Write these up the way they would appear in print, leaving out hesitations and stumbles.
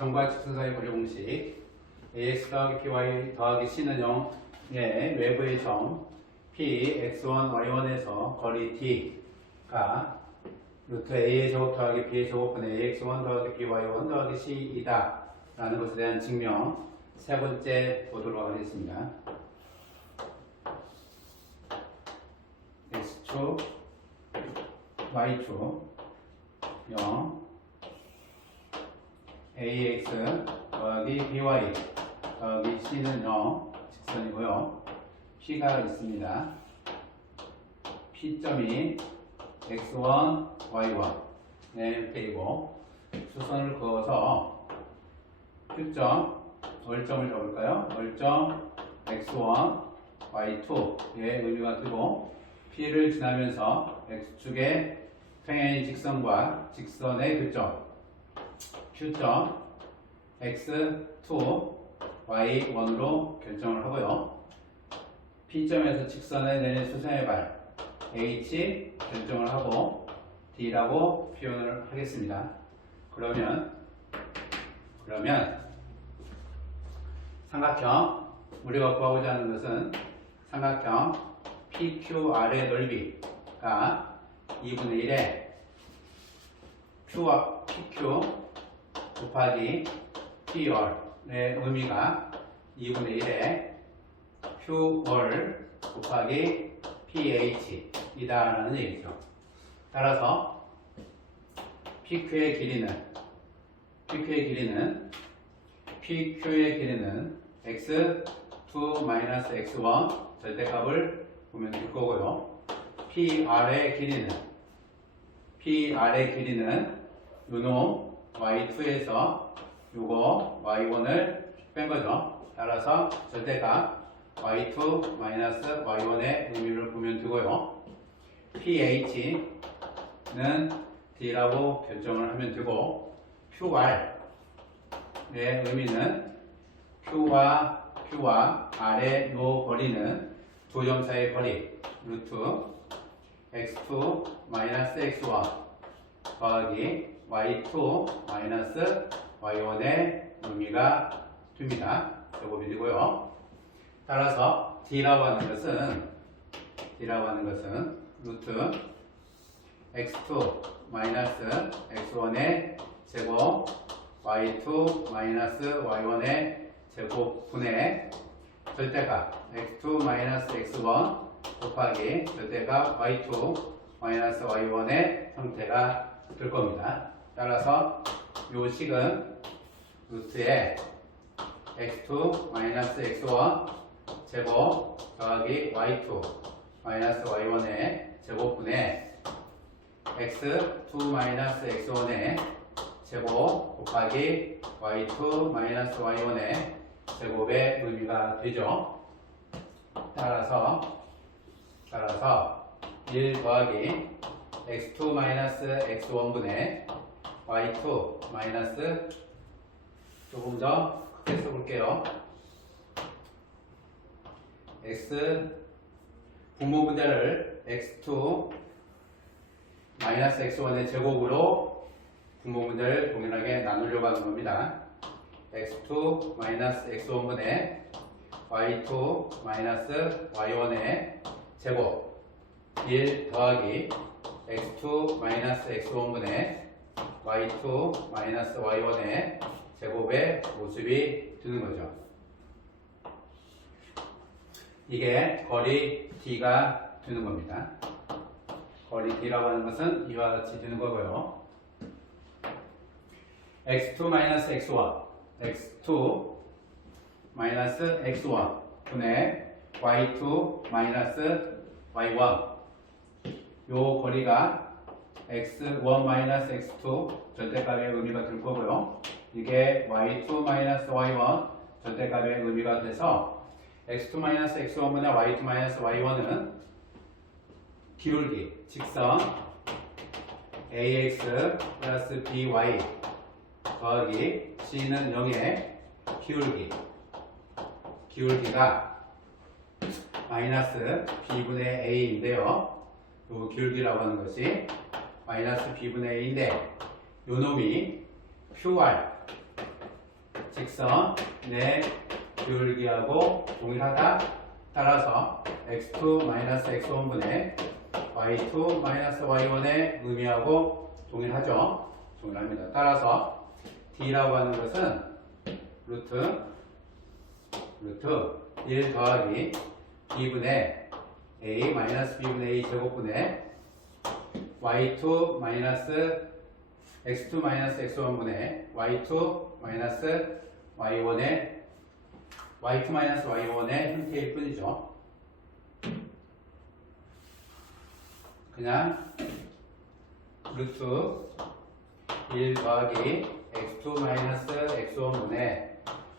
점과 직선 사이 거리 공식 ax 더하기 by 더하기 c는 0의 외부의 점 p x1 y1에서 거리 d가 루트 a의 제곱 더하기 b의 제곱분의 ax1 더하기 by1 더하기 c이다 라는 것에 대한 증명 세 번째 보도록 하겠습니다. x축 y축 0 ax 더하기 by 더하기 c는 0 직선이고요. p가 있습니다. p점이 x1, y1 이렇게 있고 수선을 그어서 q점, 월점을 잡을까요? 월점 x1, y2의 의미가 뜨고 p를 지나면서 x축의 평행 직선과 직선의 교점 q점 x2, y1으로 결정을 하고요. p점에서 직선에 내린 수선의 발 h 결정을 하고 d라고 표현을 하겠습니다. 그러면 삼각형 우리가 구하고자 하는 것은 삼각형 PQR의 넓이가 2분의 1에 Q와 PQ 곱하기 PR의 의미가 2분의 1에 QR 곱하기 PH 이다라는 얘기죠. 따라서 PQ의 x2 x1 절대값을 보면 될 거고요. PR의 길이는 요놈 y2에서 요거 y1을 뺀 거죠. 따라서 절대값 y2 y1의 의미를 보면 되고요. pH는 d라고 결정을 하면 되고 QR의 의미는 Q와 R의 요 거리는 두 점 사이의 거리 루트 x2 x1 더하기 y2 y1의 의미가 됩니다. 제곱이 되고요. 따라서 d라고 하는 것은 루트 x2 x1의 제곱 y2 y1의 제곱분의 절대값 x2 x1 곱하기 절대값 y2 y1의 형태가 될 겁니다. 따라서 요 식은 루트에 x2 x1 제곱 더하기 y2 y1의 제곱분의 x2 x1의 제곱 곱하기 y2 y1의 제곱의 의미가 되죠. 따라서 1 더하기 x2 x1분의 y2 조금 더 크게 써볼게요. x 분모분자를 x2 x1의 제곱으로 분모분자를 동일하게 나누려고 하는 겁니다. x2 x1분의 y2 y1의 제곱 1 더하기 x2 x1분의 y2 y1의 제곱의 모습이 되는 거죠. 이게 거리 d가 되는 겁니다. 거리 d라고 하는 것은 이와 같이 되는 거고요. x2 x1 x2 x1 분의 y2 y1 요 거리가 x1 x2 절대값의 의미가 될 거고요. 이게 y2 y1 절대값의 의미가 돼서 x2 x1분의 y2 y1은 기울기 직선 ax 플러스 by 더하기 c는 0의 기울기가 마이너스 b분의 a인데요. 요 기울기라고 하는 것이 마이너스 b분의 a인데 요 놈이 QR 직선의 기울기하고 동일하다. 따라서 x2 x1분의 y2 y1의 의미하고 동일하죠. 동일합니다. 따라서 d라고 하는 것은 루트 1 더하기 b분의 a 마이너스 b분의 a 제곱분의 y2 마이너스 x2 마이너스 x1분의 y2 마이너스 y1의 y2 마이너스 y1의 형태일 뿐이죠. 그냥 루트 1 더하기 x2 마이너스 x1분의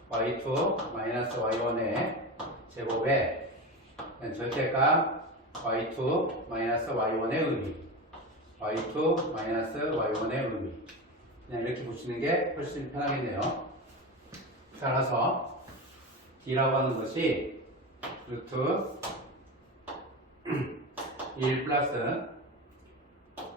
y2 마이너스 y1의 제곱에 절대값 y2 마이너스 y1의 의미, y2 마이너스 y1의 의미. 그냥 이렇게 보시는 게 훨씬 편하겠네요. 따라서 d라고 하는 것이 루트 1 플러스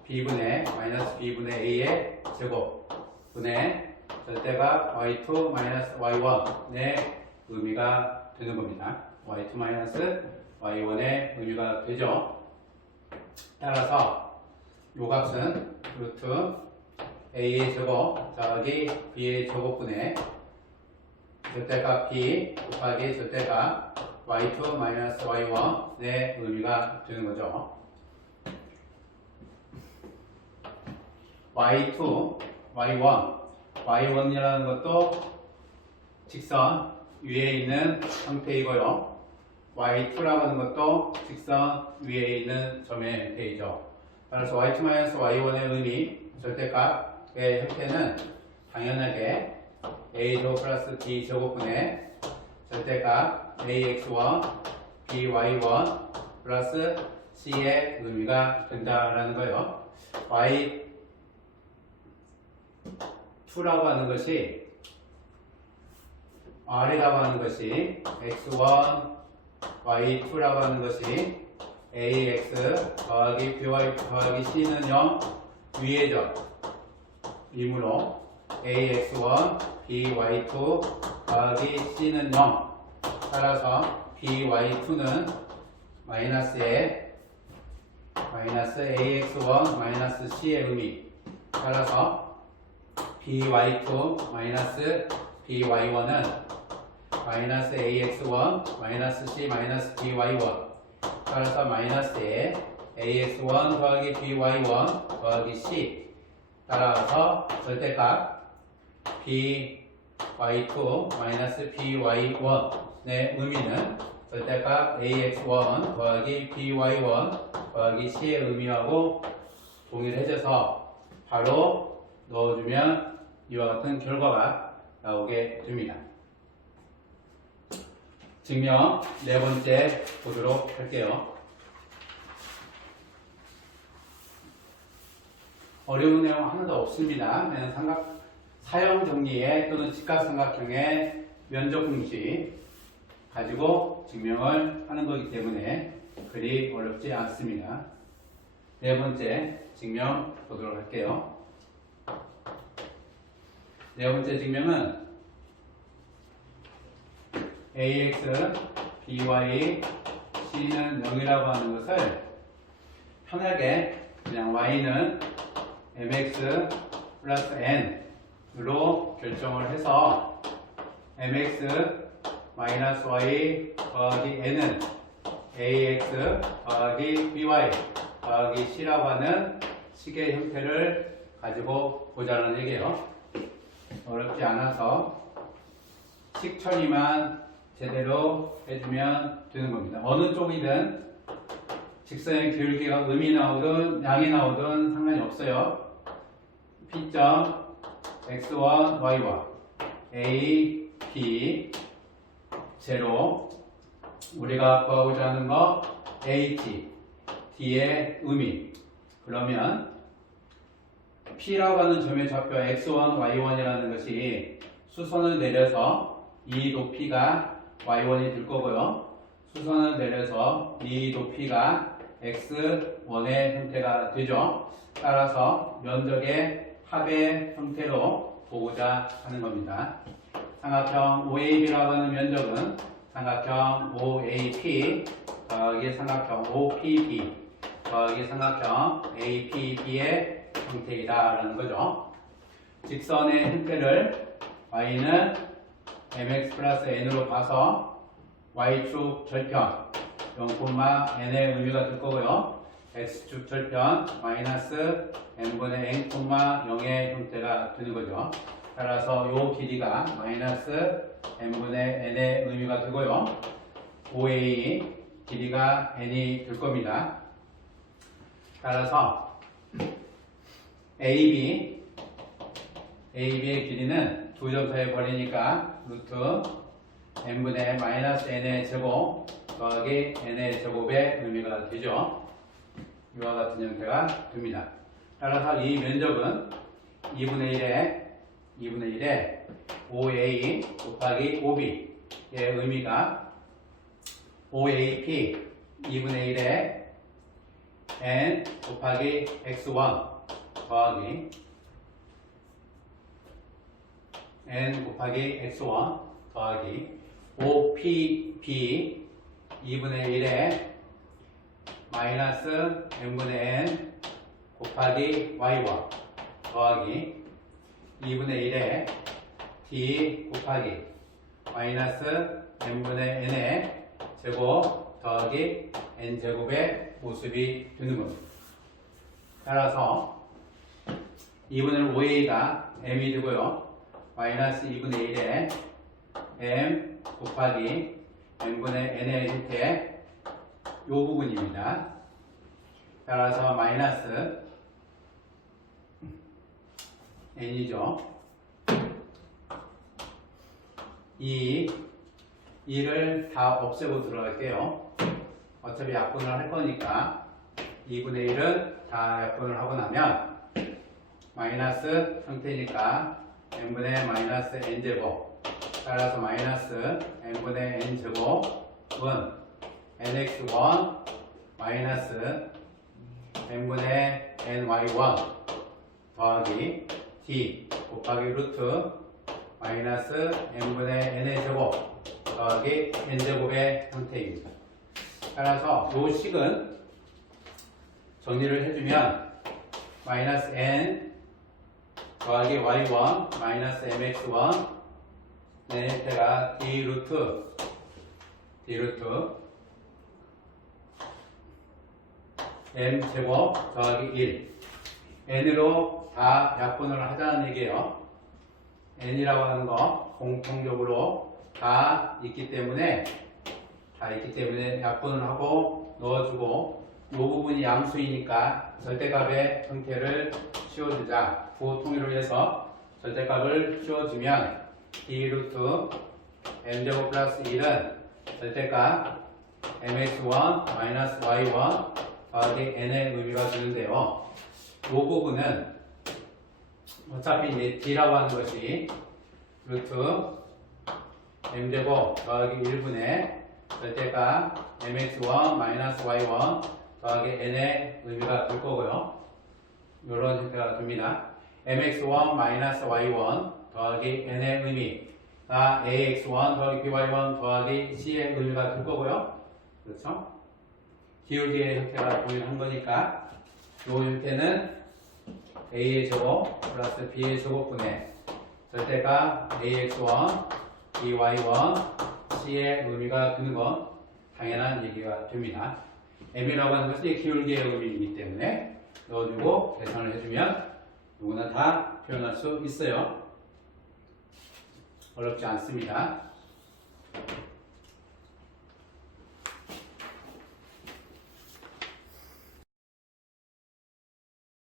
b분의 마이너스 b분의 a의 제곱 분의 절대값 y2 마이너스 y1의 의미가 되는 겁니다. y2 마이너스 y1의 의미가 되죠. 따라서 요 값은 루트 a의 제곱 더하기 b의 제곱분의 절대값 b 곱하기 절대값 y2 마이너스 y1의 의미가 되는 거죠. y2, y1이라는 것도 직선 위에 있는 형태이고요. y2라고 하는 것도 직선 위에 있는 점의 형태이죠. 따라서 y2 마이너스 y1의 의미, 절대값의 형태는 당연하게 a 제곱 플러스 b 제곱분의 절대값 ax1, by1 플러스 c의 의미가 된다라는 거예요. y2라고 하는 것이 r이라고 하는 것이 x1, y2라고 하는 것이 ax 더하기 by 더하기 c는 0 위의 점 이므로 ax1, by2 더하기 c는 0. 따라서 by2는 마이너스 ax1 마이너스 c의 의미. 따라서 by2 마이너스 by1은 마이너스 ax1 마이너스 c 마이너스 by1. 따라서 마이너스에 ax1 더하기 by1 더하기 c. 따라서 절대값 by2 마이너스 by1의 의미는 절대값 ax1 더하기 by1 더하기 c의 의미하고 동일해져서 바로 넣어주면 이와 같은 결과가 나오게 됩니다. 증명 네 번째 보도록 할게요. 어려운 내용 하나도 없습니다. 그냥 사형 정리에 또는 직각삼각형의 면적 공식 가지고 증명을 하는 거기 때문에 그리 어렵지 않습니다. 네 번째 증명 보도록 할게요. 네 번째 증명은 ax, by, c는 0이라고 하는 것을 편하게 그냥 y는 mx 플러스 n으로 결정을 해서 mx 마이너스 y 더하기 n은 ax 더하기 by 더하기 c라고 하는 식의 형태를 가지고 보자는 얘기예요. 어렵지 않아서 식 처리만 제대로 해주면 되는 겁니다. 어느 쪽이든 직선의 기울기가 음이 나오든 양이 나오든 상관이 없어요. P점 x1, y와 a, b, 제로 우리가 구하고자 하는 거 h, d의 의미. 그러면 P라고 하는 점의 좌표 x1, y1이라는 것이 수선을 내려서 이 높이가 y1이 될 거고요. 수선을 내려서 이 높이가 x1의 형태가 되죠. 따라서 면적의 합의 형태로 보고자 하는 겁니다. 삼각형 OAB라고 하는 면적은 삼각형 OAP 더하기 삼각형 OPB 더하기 삼각형 APB의 형태이다라는 거죠. 직선의 형태를 y는 mx 플러스 n으로 봐서 y축 절편 0,n의 의미가 될 거고요. x축 절편 마이너스 n분의 n, 0의 형태가 되는 거죠. 따라서 이 길이가 마이너스 n분의 n의 의미가 되고요. OA 길이가 n이 될 겁니다. 따라서 AB의 길이는 두 점 사이에 거리니까 루트 n분의 마이너스 n의 제곱 더하기 n의 제곱의 의미가 되죠. 이와 같은 형태가 됩니다. 따라서 이 면적은 2분의 1의 OA 곱하기 OB의 의미가 OAP 2분의 1의 n 곱하기 x1 더하기 n 곱하기 x1 더하기 OPB 2분의 1의 마이너스 n분의 n 곱하기 y1 더하기 2분의 1의 d 곱하기 마이너스 n분의 n의 제곱 더하기 n제곱의 모습이 되는 겁니다. 따라서 2분의 5a가 m이 되고요. 마이너스 2분의 1의 m 곱하기 n분의 n의 형태 이 부분입니다. 따라서 마이너스 n이죠. 2를 다 없애고 들어갈게요. 어차피 약분을 할 거니까 2분의 1은 다 약분을 하고 나면 마이너스 형태니까 n분의 마이너스 n제곱 따라서 마이너스 n분의 n제곱은 nx1 마이너스 n분의 ny1 더하기 d 곱하기 루트 마이너스 n분의 n의 제곱 더하기 n제곱의 형태입니다. 따라서 이 식은 정리를 해주면 마이너스 n 더하기 y1 마이너스 mx1 의 형태가 d 루트 m 제곱 더하기 1 n으로 다 약분을 하자는 얘기예요. n이라고 하는 거 공통적으로 다 있기 때문에 약분을 하고 넣어주고 이 부분이 양수이니까 절대값의 형태를 씌워주자. 부호 통일을 위해서 절대값을 씌워주면 d 루트 m제곱 플러스 1은 절대값 mx1 마이너스 y1 더하기 n의 의미가 되는데요. 이 부분은 어차피 이제 d라고 하는 것이 루트 m제곱 더하기 1분의 절대값 mx1 마이너스 y1 더하기 n의 의미가 될 거고요. 이런 형태가 됩니다. mx1 마이너스 y1 더하기 n의 의미가 ax1 더하기 by1 더하기 c의 의미가 될 거고요. 그렇죠? 기울기의 형태가 동일한 거니까 이 형태는 a의 제곱 플러스 b의 제곱분의 절대값 ax1 by1 c의 의미가 되는 건 당연한 얘기가 됩니다. m이라고 하는 것이 기울기의 의미이기 때문에 넣어주고 계산을 해주면 누구나 다 표현할 수 있어요. 어렵지 않습니다.